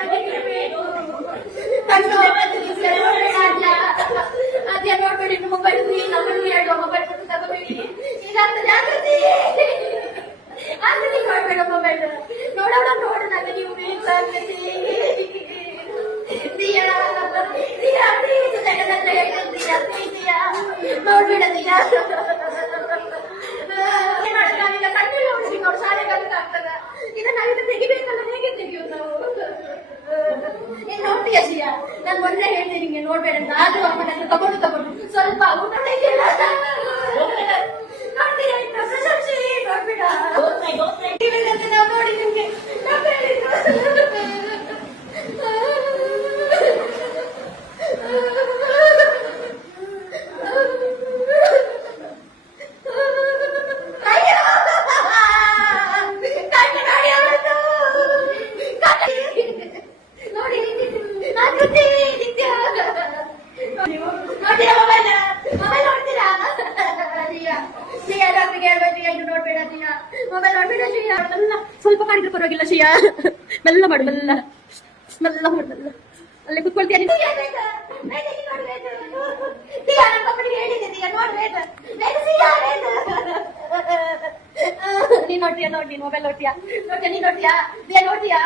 ಅದೇ ನೋಡ್ಬೇಡಿ mobile number ಎರಡು mobile ತಗೋಬೇಡಿ ಇದಾಗ್ತದೆ ಜಾಗೃತಿ ಆಕೃತಿ ನೋಡ್ಬೇಡ ಮೊಬೈಲ್ ನೋಡೋಣ ನೋಡೋಣ ನೀವು ನೋಡ್ಬೇಡ ದಿಯಾ ಕಣ್ಣೆಲ್ಲ ಹೊಡಿಸಿ ನೋಡಿ ಶಾಲೆಗೆ ಆಗ್ತದ ಇದನ್ನ ತೆಗಿಬೇಕಲ್ಲ ಹೇಗೆ ತೆಗಿಯೋದು ನಾವು ನೀನ್ ನೋಡ್ತೀಯ ಶ್ರೀಯ ನಾನು ಮೊನ್ನೆ ಹೇಳ್ತೀನಿ ನಿಂಗೆ ನೋಡ್ಬೇಡ ಅಂತ ಆದ್ರೂ ಅಮ್ಮನ ತಗೊಂಡು ಸ್ವಲ್ಪ ಊಟ ನೋಡ್ತೀಯ ಪ್ರಶಂಸೆ ನೋಡ್ಬೇಡ ನಾವು ನೋಡಿ ನಿಮ್ಗೆ ಸ್ವಲ್ಪ ಮಾಡಿದ್ರೆ ಪರವಾಗಿಲ್ಲ ಶ್ರೀಯ ಮೆಲ್ಲ ಮಾಡು ಮೆಲ್ಲ ಮೆಲ್ಲ ಮಾಡು ಮೆಲ್ಲ ಅಲ್ಲೇ ಕುತ್ಕೊಳ್ತೀಯ ನೀನ್ ನೋಡ್ತೀಯ ನೋಡಿ ಮೊಬೈಲ್ ನೋಡ್ತೀಯಾ ನೀನ್ ನೋಡ್ತೀಯಾ ನೋಡ್ತೀಯಾ